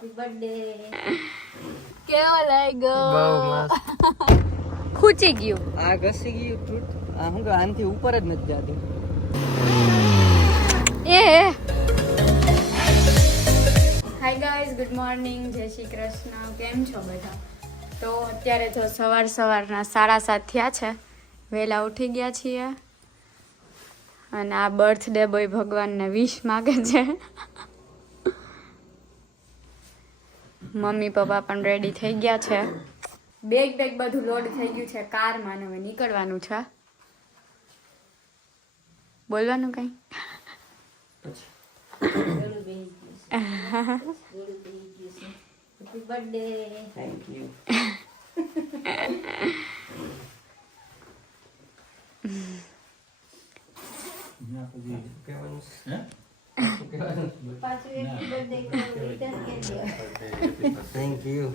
Birthday કેવો લાગ્યો? બહુ મસ્ત. ખૂચી ગયું. આ ઘસી ગયું ફ્રૂટ. આ હું કે આનથી ઉપર જ નથી જાતું. હાય ગાઈઝ, ગુડ મોર્નિંગ, જય શ્રી કૃષ્ણ. કેમ છો બધા? તો અત્યારે તો સવારના 7:30 થયા છે. વહેલા ઉઠી ગયા છીએ અને આ બર્થડે બોય ભગવાનને વિશ માગે છે. મમ્મી પપ્પા પણ રેડી થઈ ગયા છે. બેગ બધું લોડ થઈ ગયું છે કારમાં. હવે નીકળવાનું છે. બોલવાનું કઈ? Happy birthday. Thank you. Thank you.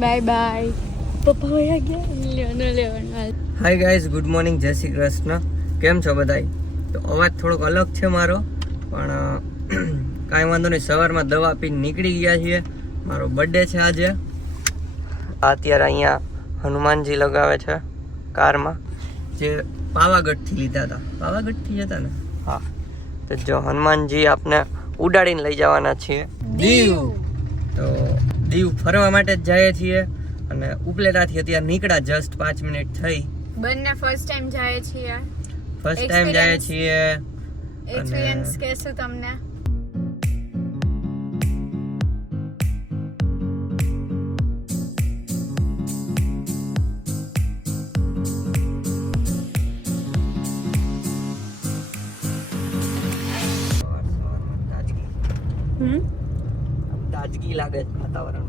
Bye bye. પપ્પા વયા ગયા લેવાનું. હાય ગાઈઝ, ગુડ મોર્નિંગ, જય શ્રી કૃષ્ણ. કેમ છો બધાય? તો અવાજ થોડોક અલગ છે મારો, પણ કાંઈ વાંધો નહીં. સવારમાં દવા પીને નીકળી ગયા છીએ. મારો બર્થડે છે આજે. અત્યારે અહીંયા હનુમાનજી લગાવે છે કારમાં, જે પાવાગઢથી લીધા હતા. પાવાગઢથી જતા ને? હા. તો જો હનુમાનજી આપને ઉડાડીને લઈ જવાના છીએ દીવ. તો દીવ ફરવા માટે જ જઈએ છીએ અને ઉપલેટાથી અત્યારે નીકળ્યા, જસ્ટ 5 મિનિટ થઈ. બંને ફર્સ્ટ ટાઈમ જાય છીએ. ફર્સ્ટ ટાઈમ જાય છીએ. એક્સપીરિયન્સ કહેશું તમને. તાજગી લાગે છે વાતાવરણ.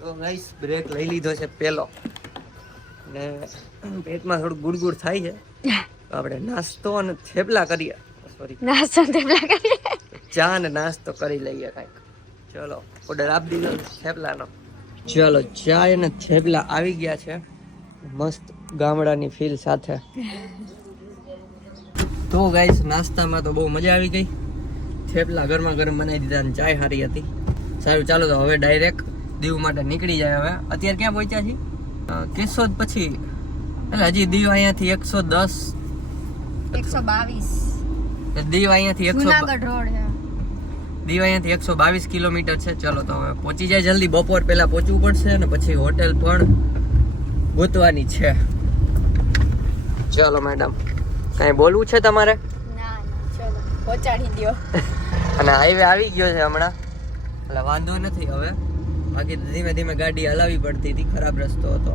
તો ગાઈસ, બ્રેક લઈ લીધો છે પેલો, અને પેટમાં થોડું ગુડગુડ થાય છે. તો આપણે નાસ્તો અને થેપલા કરીએ. સોરી, નાસ્તો થેપલા કરીએ. ચા અને નાસ્તો કરી લઈએ કાંઈક. ચલો, ઓર્ડર આપી દીધો થેપલાનો. ચલો, ચા અને થેપલા આવી ગયા છે, મસ્ત ગામડાની ફીલ સાથે. તો ગાઈસ, નાસ્તામાં તો બહુ મજા આવી ગઈ. થેપલા ગરમા ગરમ બનાવી દીધા અને ચાય સારી હતી. સારું, ચાલો તો હવે ડાયરેક્ટ દીવ માટે નીકળી જાય. હવે અત્યારે ક્યાં પહોંચ્યા છીએ? કેશોદ પછી, એટલે હજી દીવ અહીંયાથી 122 દીવ અહીંયાથી 122 કિલોમીટર છે. ચલો તો હવે પહોંચી જાય જલ્દી. બપોર પહેલા પહોંચવું પડશે અને પછી હોટેલ પણ ગોતવાની છે. ચલો મેડમ, કઈ બોલવું છે તમારે? ના, ચલો પહોંચાડી દો. અને હાઈવે આવી ગયો છે હમણાં, એટલે વાંધો નથી હવે. બાકી ધીમે ધીમે ગાડી હલાવી પડતી હતી, ખરાબ રસ્તો હતો,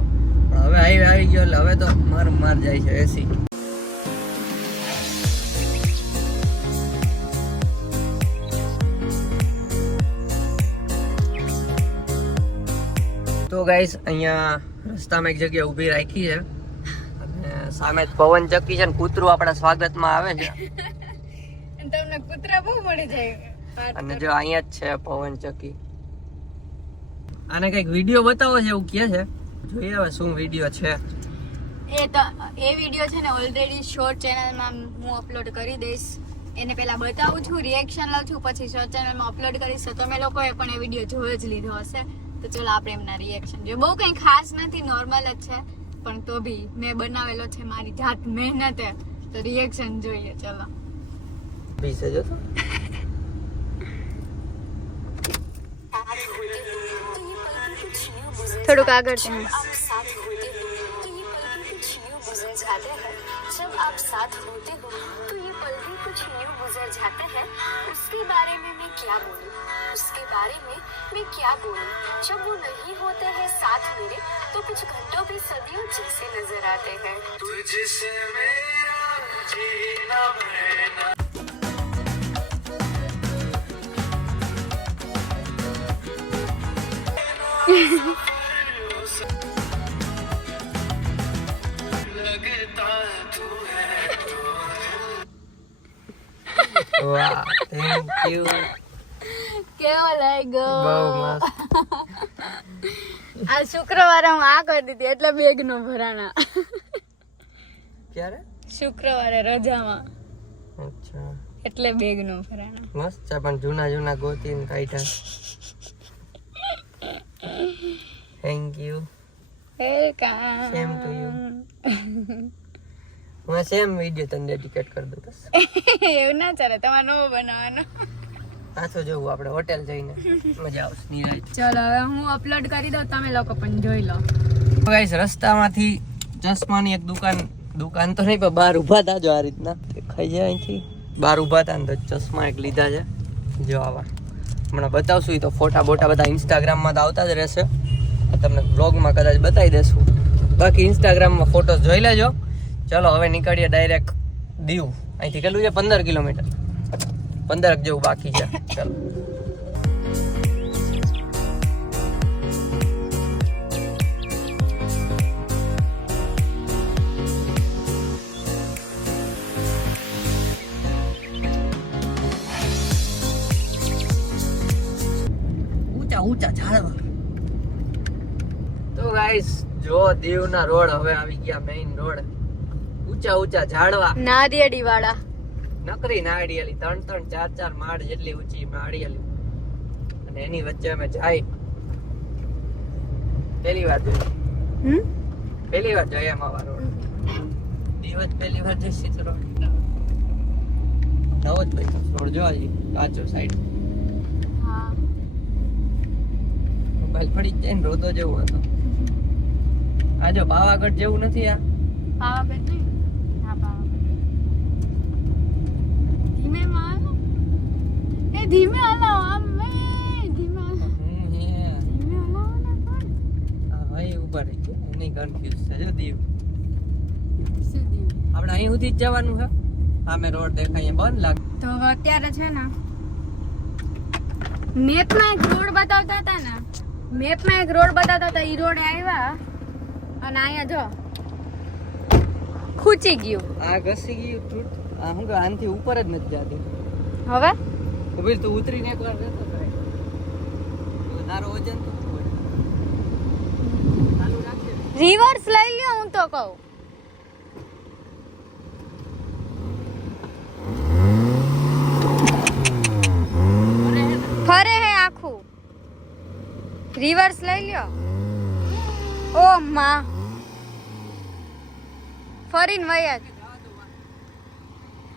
પણ હવે હાઈવે આવી ગયો એટલે હવે તો માર જાય છે એસી. તો ગાઈસ, અહીંયા રસ્તામાં એક જગ્યાએ ઊભી રાખી છે અને સામે જ પવન ચક્કી છે ને કૂતરું આપણા સ્વાગતમાં આવે છે. તમને કૂતરા બહુ મળી જાય. અને જો અહીંયા જ છે પવન ચક્કી. આને કઈક વિડીયો બતાવો છે એવું કહે છે. જોઈએ હવે શું વિડીયો છે. એ વિડીયો છે ને ઓલરેડી શોર્ટ ચેનલમાં હું અપલોડ કરી દઈશ. એને પહેલા બતાવું છું, રિએક્શન લઉં છું, પછી શોર્ટ ચેનલમાં અપલોડ કરીશ. તો તમે લોકોએ પણ એ વિડીયો જોઈ જ લીધો હશે. તો ચલો આપણે એમના રિએક્શન જોઈએ. બહુ કંઈ ખાસ નથી, નોર્મલ જ છે, પણ તો બી મેં બનાવેલો છે મારી જાત મહેનતે. તો રિએક્શન જોઈએ. ચલો પીસે જો તો. થોડુંક આગળ છે. जब आप साथ होते हो तो ये पल भी कुछ यूं गुजर जाते हैं. उसके बारे में मैं क्या बोलूं, उसके बारे में मैं क्या बोलूं. जब वो नहीं होते हैं साथ मेरे तो कुछ घंटों भी सदियों जैसे नजर आते हैं. तुझसे मेरा जीना मरना. વાહ થેન્ક યુ. કેવો લાગ્યો? બહુ મસ્ત. આ શુક્રવારે હું આ કરી દીધી એટલે બેગ નો ભરાણા. ક્યારે? શુક્રવારે રજામાં અચ્છા એટલે બેગ નો ભરાણા. મસ્ત છે પણ જૂના ગોતીને કાઢ્યા. Thank you. Welcome. Same to you. હું સેમ વિડિયો તને ડેડિકેટ કરી દઉં બસ. એવું ના ચાલે, તમારે નવો બનાવવાનો. પાછો જવું આપણે હોટેલ જઈને મજા આવશે નિરાંત. ચલો હવે હું અપલોડ કરી દઉં, તમે લોકો પણ જોઈ લો. ગાઈસ રસ્તામાંથી ચશ્માની એક દુકાન તો નહીં પણ બહાર ઊભા હતા જો આ રીતના દેખાઈ જાય અહીંથી બહાર ઊભા હતા ને તો ચશ્મા એક લીધા છે જો આવા. હમણાં બતાવશું તો ફોટા બોટા બધા ઇન્સ્ટાગ્રામમાં તો આવતા જ રહેશે, તમને બ્લોગમાં કદાચ બતાવી દેશું. બાકી ઇન્સ્ટાગ્રામમાં ફોટોસ જોઈ લેજો. ચલો હવે નીકળીએ ડાયરેક્ટ દીવ. અહીંથી કેટલું છે? 15 કિલોમીટર, 15 જેવું બાકી છે. ચલો ઊંચા ઝાડવા. તો ગાઈસ જો દીવના રોડ હવે આવી ગયા, મેઇન રોડ. ઊંચા ઝાડવા, નારિયેળી વાળા, નકરી નાળિયેલી, 3-3, 4-4 માળ જેટલી ઊંચી નાળિયેલી, અને એની વચ્ચે અમે જાય. પહેલી વાર જોઈએ એમ આવા રોડ. દિવસ પહેલી વાર જઈશી તો રોડ નવો જ ભાઈ રોડ જો હજી કાચો સાઈડ. હા મોબાઈલ પડી જાય ને રોતો જેવું હતો. આ જો પાવાગઢ જેવું નથી આ. પાવાગઢ નહીં, હા પાવાગઢ. ધીમે માં એ ધીમે હલાવો, આમ ધીમે હલાવો ને પણ. હા ભાઈ ઉભા રહી ગયો, એની કન્ફ્યુઝ છે જો દીવ. શું ધીમે? આપણે અહીં સુધી જ જવાનું છે. સામે રોડ દેખાય બંધ લાગે. તો હવે અત્યારે છે ને મેપમાં એક રોડ બતાવતા હતા ને, મેપમાં એક રોડ બતાવતા હતા, ઈ રોડ આવ્યા અને અહીંયા જો ખૂચી ગયું. આ ઘસી ગયું તૂટ. આ હું કે આનથી ઉપર જ નથી જાતી. હવે ઉભી તું ઉતરીને એકવાર જતો કરે. તારો વજન તો શું હોય? ચાલુ રાખજે. રિવર્સ લઈ લ્યો, હું તો કહું. ફરે હે આખું, રિવર્સ લઈ લ્યો. ઓ માં ફરીને વયા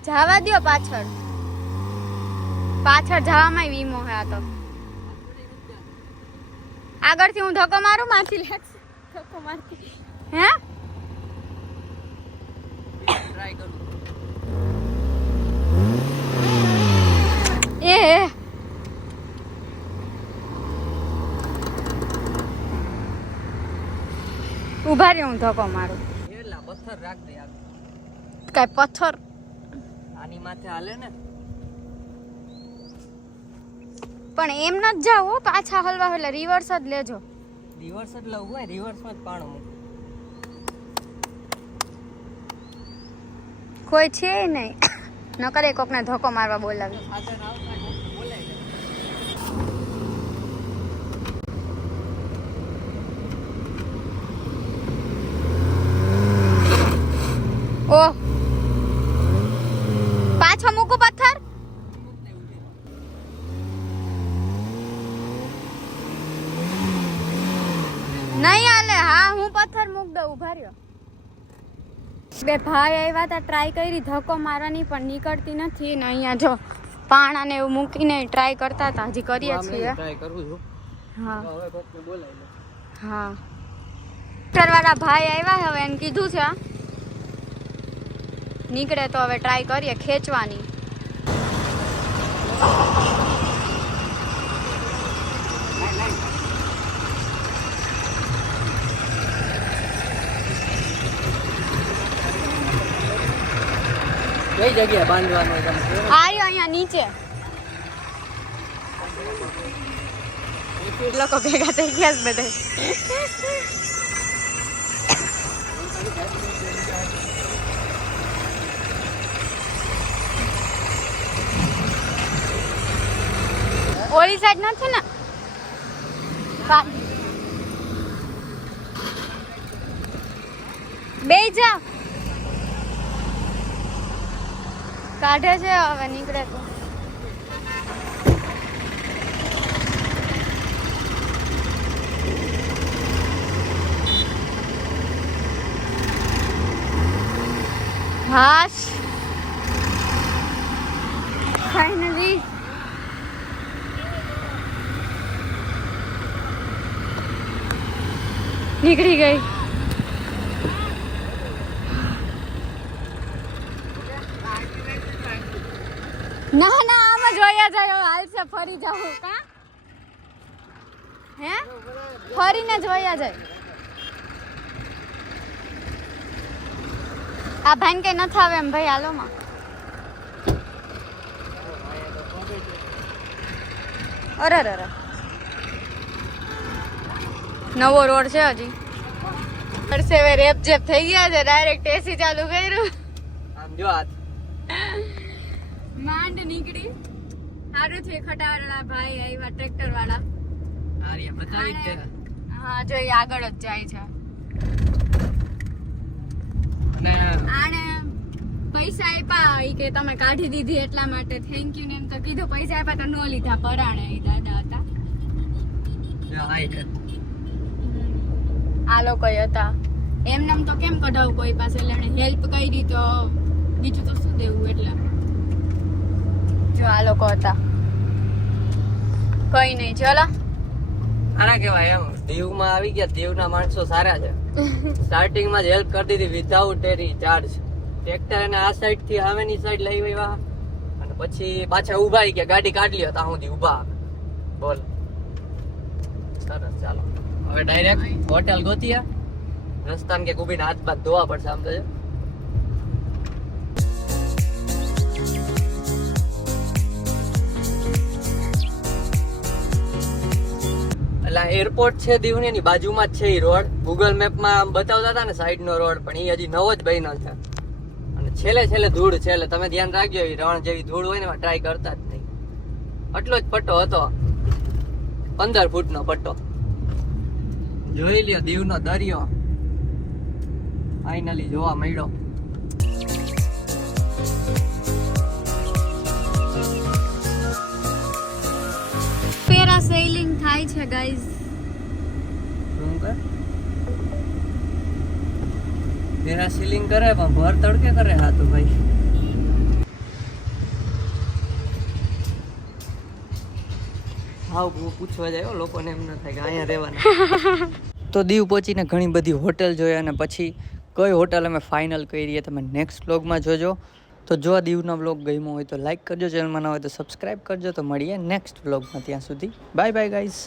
જવા દ્યો. પાછળ જવામાં વીમો હે. આ તો આગળથી હું ધક્કો મારું, મારથી લેક્સ ધક્કો મારતી. હે ટ્રાય કરું. એ ઉભા રહ્યો, હું ધક્કો મારું. એલા પથ્થર રાખ દે આ. કઈ પથ્થર? આની માથે હાલે ને. પણ એમ ન જ જાવ, પાછા હલવા એટલે રિવર્સ જ લેજો. રિવર્સ જ લઉં હોય, રિવર્સમાં જ પાણું મૂકું. કોઈ છે નહીં, ન કરે કોકને ધક્કો મારવા બોલાવી. આગળ આવતા કોકને બોલાવી લે. ઓહ પાછો મૂકું પથ્થર. નહીં હાલે. હા હું પથ્થર મૂક દઉં, ઉભા રહ્યો. બે ભાઈ આવ્યા હતા, ટ્રાય કરી ધક્કો મારવાની પણ નીકળતી નથી ને. અહીંયા જો પાણા ને એવું મૂકીને ટ્રાય કરતા હતા, હજી કરીએ છીએ. ટ્રાય કરું છું. હા હવે કોકને બોલાવી લે. હા વાળા ભાઈ આવ્યા, હવે એને કીધું છે નીકળે તો હવે ટ્રાય કરીએ ખેંચવાની. કઈ જગ્યાએ બાંધવાનું તમે? આયો અહીંયા નીચે લોકો ભેગા થઈ ગયા છે બધા. ઓલી સાઈડ નથી ને બે જા કાઢે છે હવે નીકળે તો હાશ ફાઇનલી નીકળી ગઈ ના ના આમ જ જોયા જાય હાલશે ફરી જાવ કા હે ફરીને જોયા જાય આ ભાઈ કઈ નથી આવે એમ ભાઈ હાલો માં અરે અરે નવો રોડ છે હજી પરસેવે રેપ જેપ થઈ ગયા છે ડાયરેક્ટ એસી ચાલુ કર્યું આમ જો આ માંડ નીકળી સારું છે ખટાવાળા ભાઈ આવ્યા ટ્રેક્ટર વાળા આર્યા બતાવી દે હા જો એ આગળ જ જાય છે અને આને પૈસા આપ્યા ઈ કે તમે કાઢી દીધી એટલા માટે થેન્ક યુ ને એમ તો કીધું પૈસા આપ્યા તો નો લીધા પરાણે ઈ દાદા હતા જો આઈ છે આ લોકો હતા એમને એમ તો કેમ કઢાવું કોઈ પાસે એટલે એને હેલ્પ કરી તો બીજું તો શું દેવું એટલે જો આ લોકો હતા કઈ નહીં ચલો આના કેવાય એમ દીવમાં આવી ગયા દીવના માણસો સારા છે સ્ટાર્ટિંગમાં જ હેલ્પ કરી દીધી વિધાઉટ એની ચાર્જ ટ્રેક્ટર એને આ સાઈડ થી સામેની સાઈડ લઈ આવ્યા અને પછી પાછા ઊભા આવી ગયા ગાડી કાઢી લ્યો ત્યાં સુધી ઊભા બોલ સરસ ચાલો હવે ડાયરેક્ટ હોટેલ ગોતીયા રસ્તામાં કે ઉભીને હાથ બાદ ધોવા પડશે આમ તો એટલે એરપોર્ટ છે દીવની એની બાજુમાં જ છે એ રોડ ગૂગલ મેપમાં આમ બતાવતા હતા ને સાઈડ નો રોડ પણ એ હજી નવો જ બન્યો છે અને છેલ્લે ધૂળ છે એટલે તમે ધ્યાન રાખજો એ રણ જેવી ધૂળ હોય ને એમાં ટ્રાય કરતા જ નહીં આટલો જ પટ્ટો હતો 15 ફૂટનો પટ્ટો જોઈ લ્યો દીવનો દરિયો ફાઇનલી જોવા મળ્યો પેરાસેલિંગ થાય છે ગાઈઝ પેરાસેલિંગ કરે પણ ભર તડકે કરે હા તો ભાઈ હાવ પૂછવા જાય લોકોને એમ ન થાય કે અહીંયા રહેવાના તો દીવ પહોંચીને ઘણી બધી હોટલ જોઈ અને પછી કઈ હોટલ અમે ફાઇનલ કરી તમે નેક્સ્ટ વ્લોગમાં જોજો તો જો આ દીવનો વ્લોગ ગમ્યો હોય તો લાઈક કરજો ચેનલમાં ન હોય તો સબસ્ક્રાઈબ કરજો તો મળીએ નેક્સ્ટ વ્લોગમાં ત્યાં સુધી બાય બાય ગાઈઝ